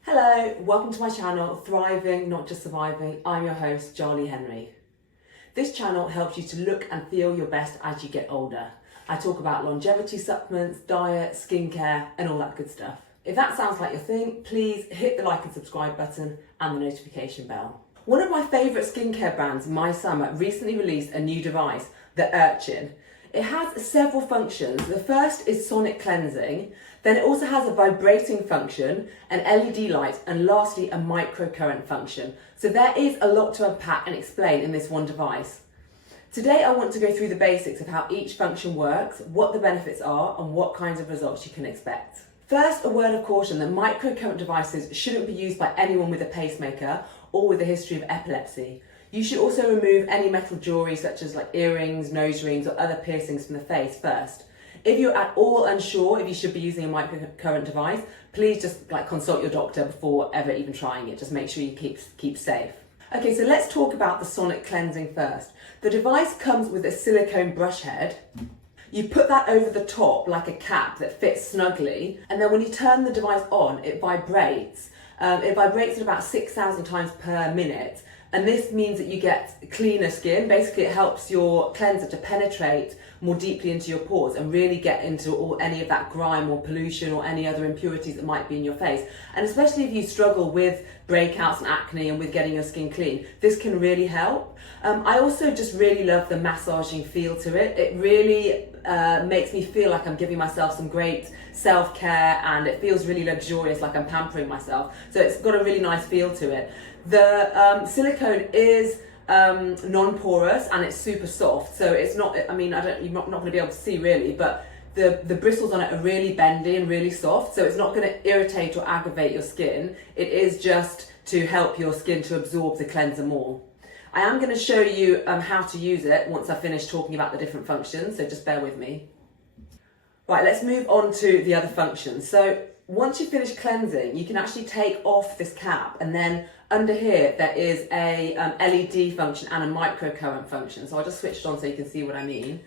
Hello, welcome to my channel, Thriving, Not Just Surviving. I'm your host, Charlie Henry. This channel helps you to look and feel your best as you get older. I talk about longevity supplements, diet, skincare, and all that good stuff. If that sounds like your thing, please hit the like and subscribe button and the notification bell. One of my favourite skincare brands, Maysama, recently released a new device, the Urcin. It has several functions. The first is sonic cleansing, then it also has a vibrating function, an LED light, and lastly a microcurrent function. So there is a lot to unpack and explain in this one device. Today I want to go through the basics of how each function works, what the benefits are, and what kinds of results you can expect. First, a word of caution that microcurrent devices shouldn't be used by anyone with a pacemaker or with a history of epilepsy. You should also remove any metal jewellery such as like earrings, nose rings or other piercings from the face first. If you're at all unsure if you should be using a microcurrent device, please just consult your doctor before ever even trying it. Just make sure you keep safe. Okay, so let's talk about the sonic cleansing first. The device comes with a silicone brush head. You put that over the top like a cap that fits snugly, and then when you turn the device on, it vibrates. It vibrates at about 6,000 times per minute, and this means that you get cleaner skin. Basically, it helps your cleanser to penetrate more deeply into your pores and really get into any of that grime or pollution or any other impurities that might be in your face. And especially if you struggle with breakouts and acne and with getting your skin clean, this can really help. I also just really love the massaging feel to it. It really makes me feel like I'm giving myself some great self-care, and it feels really luxurious, like I'm pampering myself. So it's got a really nice feel to it. The silicone is non-porous and it's super soft, so it's not, I mean, you're not going to be able to see really, but the bristles on it are really bendy and really soft, so it's not going to irritate or aggravate your skin. It is just to help your skin to absorb the cleanser more. I am going to show you how to use it once I finish talking about the different functions, so just bear with me. Right, let's move on to the other functions. So once you finish cleansing, you can actually take off this cap, and then under here there is a LED function and a microcurrent function. So I'll just switch it on so you can see what I mean.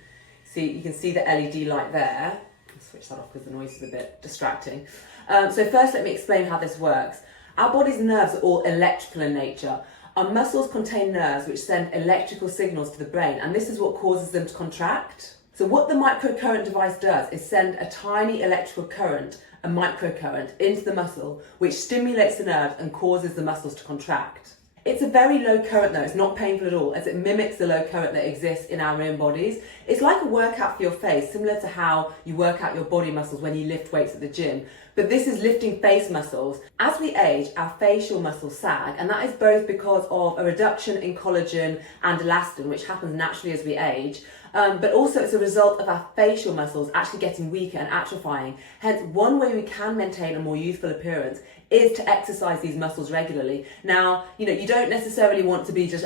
See, you can see the LED light there. I'll switch that off because the noise is a bit distracting. So first let me explain how this works. Our body's nerves are all electrical in nature. Our muscles contain nerves which send electrical signals to the brain, and this is what causes them to contract. So what the microcurrent device does is send a tiny electrical current, a microcurrent, into the muscle, which stimulates the nerve and causes the muscles to contract. It's a very low current though, it's not painful at all, as it mimics the low current that exists in our own bodies. It's like a workout for your face, similar to how you work out your body muscles when you lift weights at the gym. But this is lifting face muscles. As we age, our facial muscles sag, and that is both because of a reduction in collagen and elastin, which happens naturally as we age, but also it's a result of our facial muscles actually getting weaker and atrophying. Hence, one way we can maintain a more youthful appearance is to exercise these muscles regularly. Now, you don't necessarily want to be just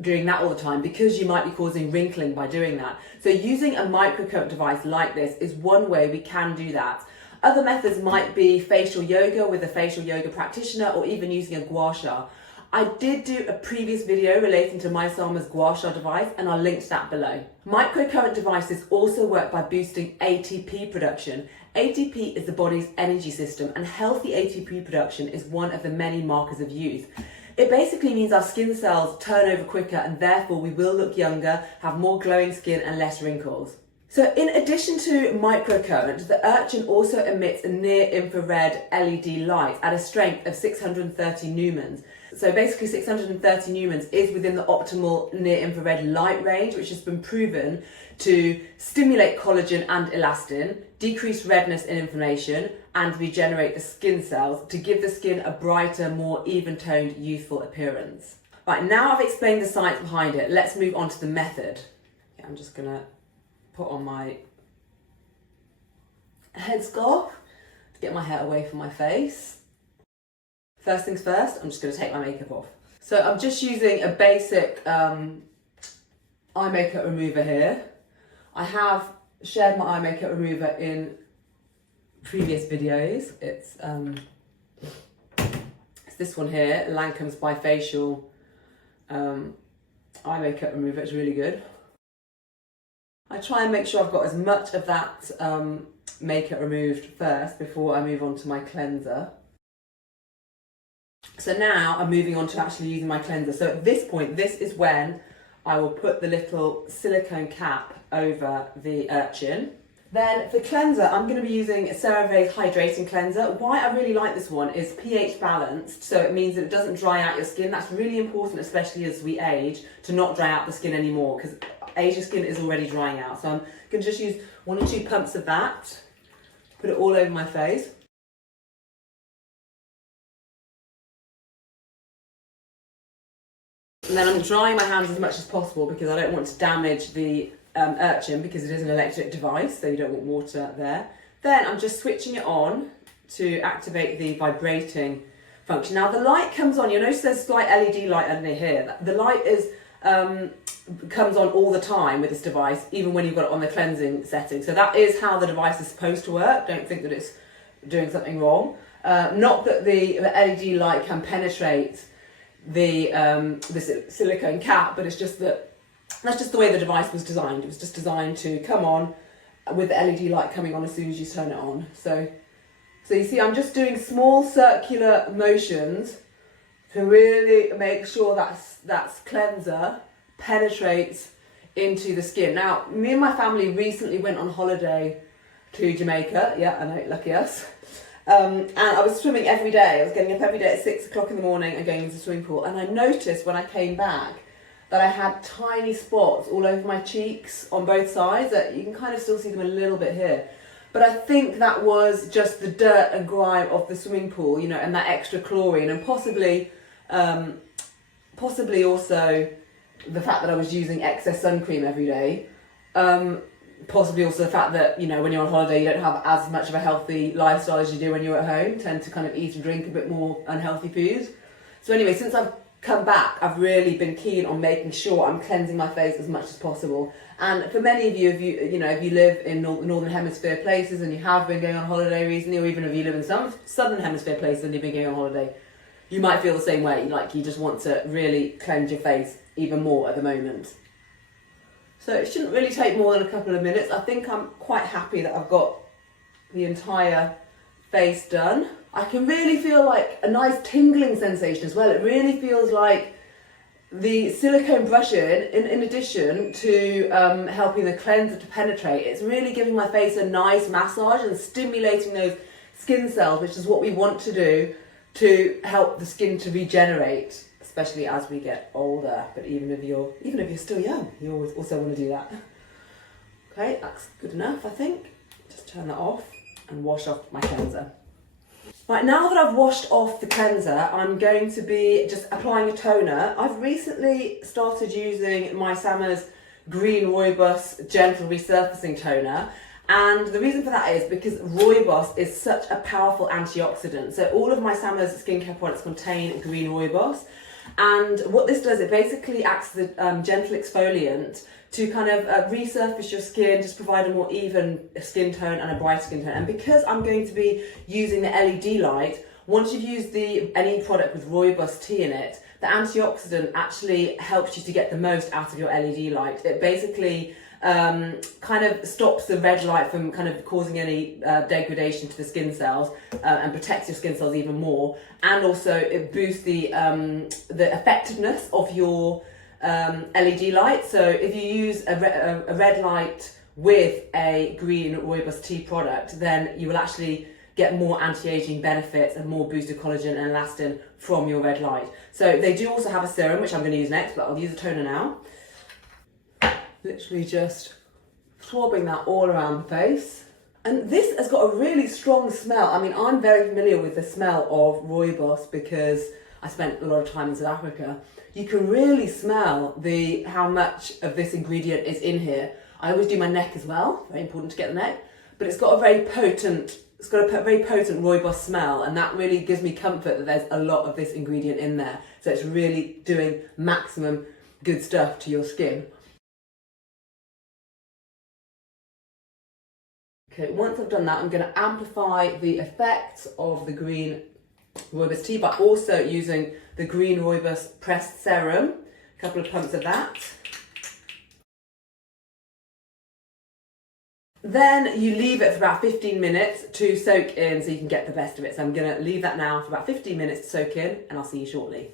doing that all the time, because you might be causing wrinkling by doing that. So using a microcurrent device like this is one way we can do that. Other methods might be facial yoga with a facial yoga practitioner, or even using a gua sha. I did do a previous video relating to Maysama's gua sha device, and I'll link to that below. Microcurrent devices also work by boosting ATP production. ATP is the body's energy system, and healthy ATP production is one of the many markers of youth. It basically means our skin cells turn over quicker, and therefore we will look younger, have more glowing skin and less wrinkles. So in addition to microcurrent, the Urchin also emits a near-infrared LED light at a strength of 630 lumens. So basically 630 lumens is within the optimal near-infrared light range, which has been proven to stimulate collagen and elastin, decrease redness and inflammation, and regenerate the skin cells to give the skin a brighter, more even-toned, youthful appearance. Right, now I've explained the science behind it, let's move on to the method. Yeah, I'm just gonna put on my headscarf to get my hair away from my face. First things first, I'm just going to take my makeup off. So I'm just using a basic eye makeup remover here. I have shared my eye makeup remover in previous videos. It's this one here, Lancome's Bifacial eye makeup remover. It's really good. I try and make sure I've got as much of that makeup removed first before I move on to my cleanser. So now I'm moving on to actually using my cleanser. So at this point, this is when I will put the little silicone cap over the Urchin. Then for cleanser, I'm going to be using CeraVe Hydrating Cleanser. Why I really like this one is pH balanced, so it means that it doesn't dry out your skin. That's really important, especially as we age, to not dry out the skin anymore, because Asian skin is already drying out. So I'm going to just use 1 or 2 pumps of that, put it all over my face. And then I'm drying my hands as much as possible because I don't want to damage the Urchin, because it is an electric device, so you don't want water there. Then I'm just switching it on to activate the vibrating function. Now the light comes on, you'll notice there's a slight LED light under here. The light is comes on all the time with this device, even when you've got it on the cleansing setting. So that is how the device is supposed to work. Don't think that it's doing something wrong. Not that the LED light can penetrate the silicone cap, but it's just that that's just the way the device was designed. It was just designed to come on with the LED light coming on as soon as you turn it on. So you see, I'm just doing small circular motions to really make sure that cleanser penetrates into the skin. Now, me and my family recently went on holiday to Jamaica. Yeah, I know, lucky us. And I was swimming every day. I was getting up every day at 6 o'clock in the morning and going into the swimming pool. And I noticed when I came back that I had tiny spots all over my cheeks on both sides. That you can kind of still see them a little bit here. But I think that was just the dirt and grime of the swimming pool, you know, and that extra chlorine, and possibly also the fact that I was using excess sun cream every day. Possibly also the fact that, you know, when you're on holiday, you don't have as much of a healthy lifestyle as you do when you're at home. Tend to kind of eat and drink a bit more unhealthy foods. So anyway, since I've come back, I've really been keen on making sure I'm cleansing my face as much as possible. And for many of you, if you live in Northern Hemisphere places and you have been going on holiday recently, or even if you live in some Southern Hemisphere places and you've been going on holiday, you might feel the same way. Like you just want to really cleanse your face even more at the moment. So it shouldn't really take more than a couple of minutes. I think I'm quite happy that I've got the entire face done. I can really feel like a nice tingling sensation as well. It really feels like the silicone brushing, in addition to helping the cleanser to penetrate, it's really giving my face a nice massage and stimulating those skin cells, which is what we want to do to help the skin to regenerate, especially as we get older. But even if you're still young, you always also want to do that. Okay, that's good enough, I think. Just turn that off and wash off my cleanser. Right, now that I've washed off the cleanser, I'm going to be just applying a toner. I've recently started using Maysama's Green Rooibos Gentle Resurfacing Toner. And the reason for that is because Rooibos is such a powerful antioxidant. So all of Maysama's skincare products contain green Rooibos. And what this does, it basically acts as a gentle exfoliant to kind of resurface your skin, just provide a more even skin tone and a brighter skin tone. And because I'm going to be using the LED light, once you've used any product with Rooibos tea in it, the antioxidant actually helps you to get the most out of your LED light. It basically kind of stops the red light from kind of causing any degradation to the skin cells and protects your skin cells even more. And also it boosts the effectiveness of your LED light. So if you use a red light with a green Rooibos tea product, then you will actually get more anti-aging benefits and more boosted collagen and elastin from your red light. So they do also have a serum, which I'm going to use next, but I'll use a toner now. Literally just swabbing that all around the face. And this has got a really strong smell. I mean, I'm very familiar with the smell of Rooibos because I spent a lot of time in South Africa. You can really smell how much of this ingredient is in here. I always do my neck as well, very important to get the neck, but it's got a very potent Rooibos smell, and that really gives me comfort that there's a lot of this ingredient in there. So it's really doing maximum good stuff to your skin. Okay, once I've done that, I'm going to amplify the effects of the green Rooibos tea by also using the green Rooibos pressed serum, a couple of pumps of that. Then you leave it for about 15 minutes to soak in so you can get the best of it. So I'm going to leave that now for about 15 minutes to soak in, and I'll see you shortly.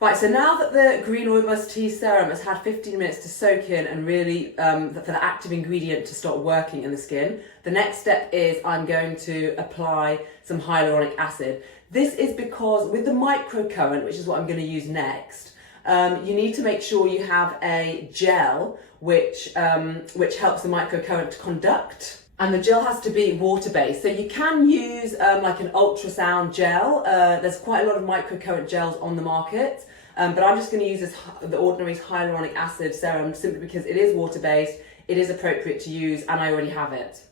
Right, so now that the Green Rooibos Tea Serum has had 15 minutes to soak in and really for the active ingredient to start working in the skin, the next step is I'm going to apply some hyaluronic acid. This is because with the microcurrent, which is what I'm going to use next, you need to make sure you have a gel which helps the microcurrent to conduct. And the gel has to be water-based. So you can use like an ultrasound gel. There's quite a lot of microcurrent gels on the market. But I'm just going to use the ordinary hyaluronic acid serum simply because it is water-based, it is appropriate to use, and I already have it.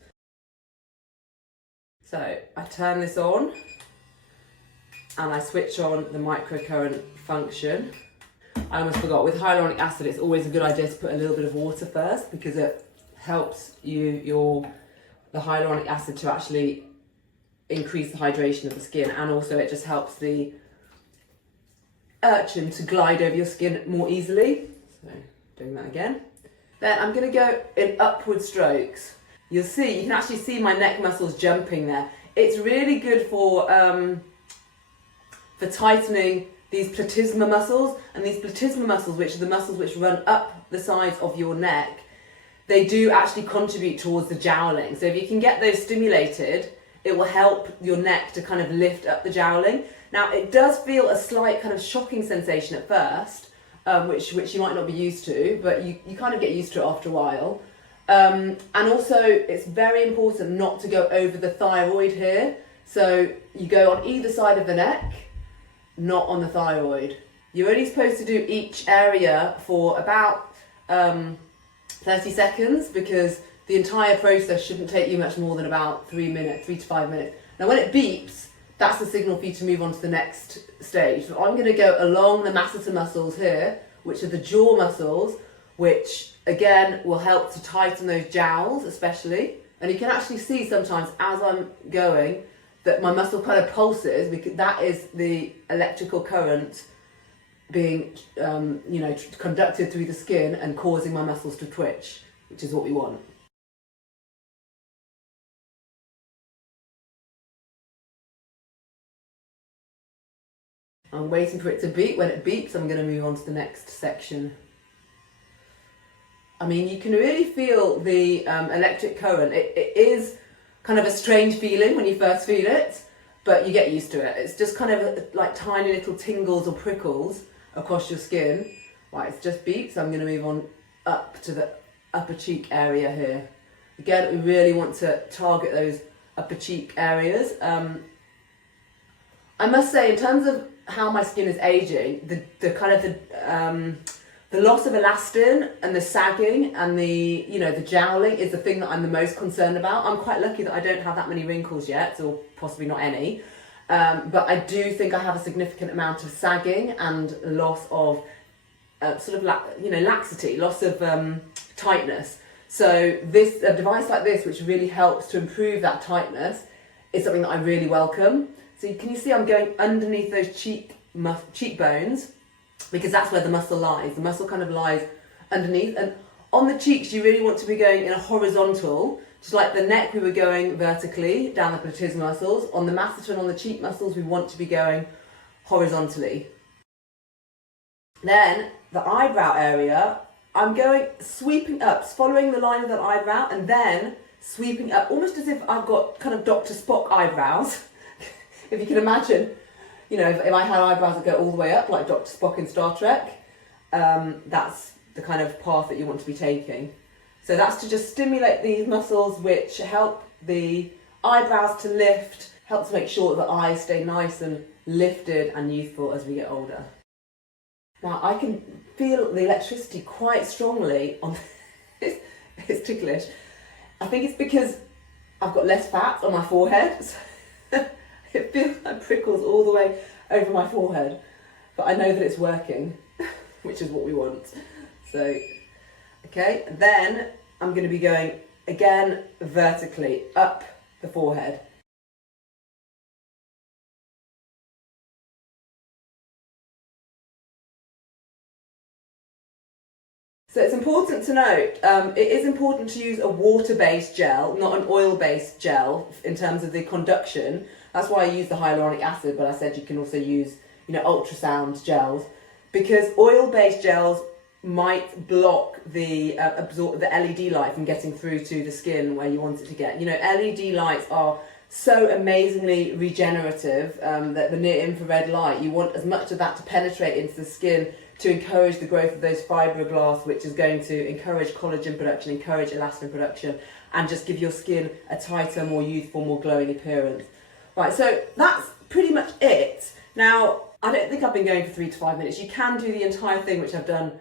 So I turn this on and I switch on the microcurrent function. I almost forgot, with hyaluronic acid it's always a good idea to put a little bit of water first because it helps the hyaluronic acid to actually increase the hydration of the skin, and also it just helps the Urchin to glide over your skin more easily. So doing that again. Then I'm going to go in upward strokes. You can actually see my neck muscles jumping there. It's really good for tightening these platysma muscles, and these platysma muscles, which are the muscles which run up the sides of your neck, they do actually contribute towards the jowling. So if you can get those stimulated, it will help your neck to kind of lift up the jowling. Now, it does feel a slight kind of shocking sensation at first, which you might not be used to, but you kind of get used to it after a while. And also, it's very important not to go over the thyroid here. So you go on either side of the neck, not on the thyroid. You're only supposed to do each area for about 30 seconds because the entire process shouldn't take you much more than about 3 to 5 minutes. Now, when it beeps, that's the signal for you to move on to the next stage. So I'm going to go along the masseter muscles here, which are the jaw muscles, which again will help to tighten those jowls especially. And you can actually see sometimes as I'm going that my muscle kind of pulses because that is the electrical current being conducted through the skin and causing my muscles to twitch, which is what we want. I'm waiting for it to beep. When it beeps, I'm going to move on to the next section. I mean, you can really feel the electric current. It is kind of a strange feeling when you first feel it, but you get used to it. It's just kind of like tiny little tingles or prickles across your skin. Right, it's just beeped, so I'm going to move on up to the upper cheek area here. Again, we really want to target those upper cheek areas. I must say, in terms of how my skin is aging, the loss of elastin and the sagging and the jowling is the thing that I'm the most concerned about. I'm quite lucky that I don't have that many wrinkles yet, or possibly not any. But I do think I have a significant amount of sagging and loss of laxity, loss of tightness. So a device like this, which really helps to improve that tightness, is something that I really welcome. So can you see I'm going underneath those cheekbones, because that's where the muscle lies. The muscle kind of lies underneath, and on the cheeks you really want to be going in a horizontal, just like the neck we were going vertically down the platysma muscles. On the masseter and on the cheek muscles we want to be going horizontally. Then the eyebrow area, I'm going sweeping up, following the line of the eyebrow and then sweeping up, almost as if I've got kind of Dr. Spock eyebrows. If you can imagine, if I had eyebrows that go all the way up, like Dr. Spock in Star Trek, that's the kind of path that you want to be taking. So that's to just stimulate these muscles which help the eyebrows to lift, help to make sure that the eyes stay nice and lifted and youthful as we get older. Now I can feel the electricity quite strongly on this. It's ticklish. I think it's because I've got less fat on my forehead. So it feels like prickles all the way over my forehead, but I know that it's working, which is what we want. So, okay, then I'm going to be going again vertically up the forehead. So it's important to note, it is important to use a water-based gel, not an oil-based gel in terms of the conduction. That's why I use the hyaluronic acid, but I said you can also use, ultrasound gels, because oil-based gels might block the the LED light from getting through to the skin where you want it to get. LED lights are so amazingly regenerative that the near infrared light, you want as much of that to penetrate into the skin to encourage the growth of those fibroblasts, which is going to encourage collagen production, encourage elastin production, and just give your skin a tighter, more youthful, more glowing appearance. Right, so that's pretty much it. Now, I don't think I've been going for 3 to 5 minutes. You can do the entire thing, which I've done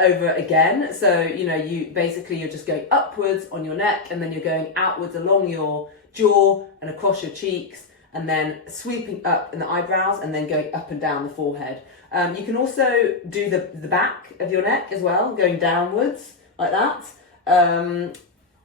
over again. So, you're just going upwards on your neck, and then you're going outwards along your jaw and across your cheeks, and then sweeping up in the eyebrows, and then going up and down the forehead. You can also do the back of your neck as well, going downwards like that.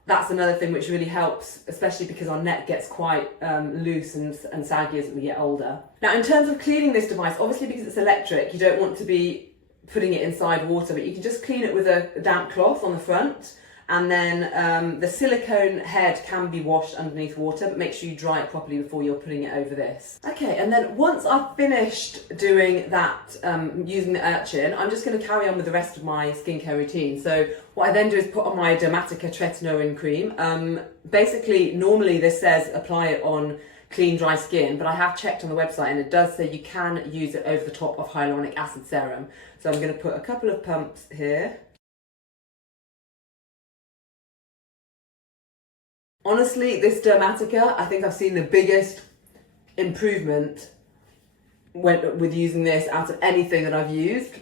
That's another thing which really helps, especially because our neck gets quite loose and saggy as we get older. Now, in terms of cleaning this device, obviously because it's electric, you don't want to be putting it inside water, but you can just clean it with a damp cloth on the front. And then the silicone head can be washed underneath water, but make sure you dry it properly before you're putting it over this. Okay, and then once I've finished doing that, using the Urchin, I'm just going to carry on with the rest of my skincare routine. So what I then do is put on my Dermatica Tretinoin cream. Basically, normally this says apply it on clean, dry skin, but I have checked on the website and it does say you can use it over the top of hyaluronic acid serum. So I'm going to put a couple of pumps here. Honestly, this Dermatica, I think I've seen the biggest improvement with using this out of anything that I've used.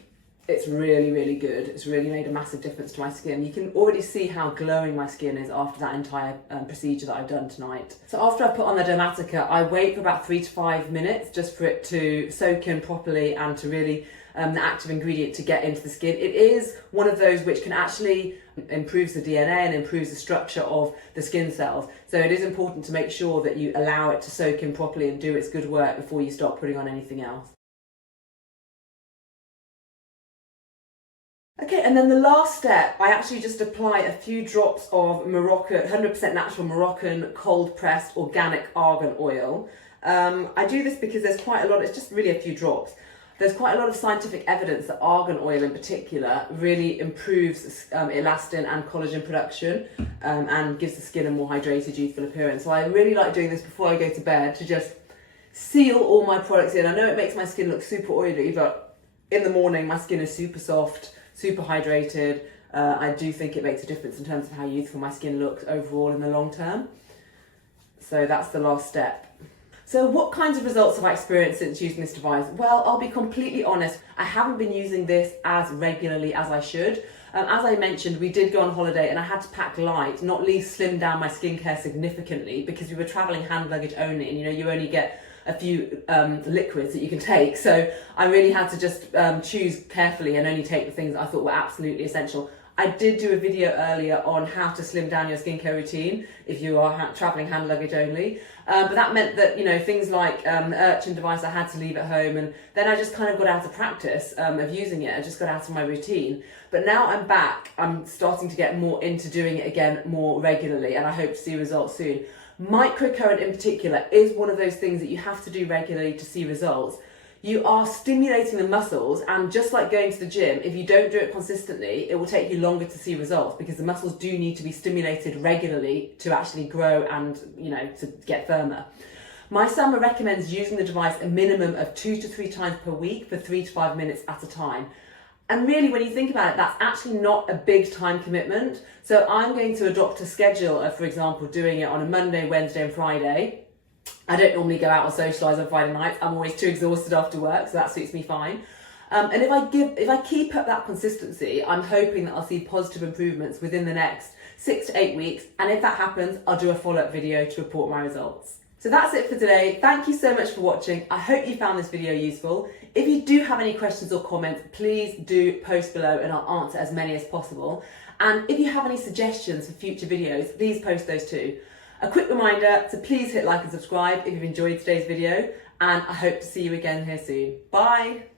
It's really, really good. It's really made a massive difference to my skin. You can already see how glowing my skin is after that entire procedure that I've done tonight. So after I put on the Dermatica, I wait for about 3 to 5 minutes just for it to soak in properly and to really the active ingredient to get into the skin. It is one of those which can actually improves the DNA and improves the structure of the skin cells. So it is important to make sure that you allow it to soak in properly and do its good work before you start putting on anything else. Okay, and then the last step, I actually just apply a few drops of Moroccan, 100% natural Moroccan cold pressed organic argan oil. I do this because there's quite a lot, it's just really a few drops. There's quite a lot of scientific evidence that argan oil in particular really improves elastin and collagen production and gives the skin a more hydrated, youthful appearance. So I really like doing this before I go to bed to just seal all my products in. I know it makes my skin look super oily, but in the morning my skin is super soft, super hydrated. I do think it makes a difference in terms of how youthful my skin looks overall in the long term. So that's the last step. So what kinds of results have I experienced since using this device? Well, I'll be completely honest, I haven't been using this as regularly as I should. As I mentioned, we did go on holiday and I had to pack light, not least slim down my skincare significantly because we were travelling hand luggage only, and you only get a few liquids that you can take. So I really had to just choose carefully and only take the things that I thought were absolutely essential. I did do a video earlier on how to slim down your skincare routine if you are travelling hand luggage only. But that meant that, things like the Urchin device I had to leave at home, and then I just kind of got out of practice of using it. I just got out of my routine. But now I'm back, I'm starting to get more into doing it again more regularly, and I hope to see results soon. Microcurrent in particular is one of those things that you have to do regularly to see results. You are stimulating the muscles, and just like going to the gym, if you don't do it consistently, it will take you longer to see results because the muscles do need to be stimulated regularly to actually grow and, to get firmer. Maysama recommends using the device a minimum of 2 to 3 times per week for 3 to 5 minutes at a time. And really, when you think about it, that's actually not a big time commitment. So I'm going to adopt a schedule of, for example, doing it on a Monday, Wednesday and Friday. I don't normally go out and socialise on Friday nights. I'm always too exhausted after work, so that suits me fine. And if I keep up that consistency, I'm hoping that I'll see positive improvements within the next 6 to 8 weeks. And if that happens, I'll do a follow-up video to report my results. So that's it for today. Thank you so much for watching. I hope you found this video useful. If you do have any questions or comments, please do post below and I'll answer as many as possible. And if you have any suggestions for future videos, please post those too. A quick reminder to please hit like and subscribe if you've enjoyed today's video, and I hope to see you again here soon. Bye!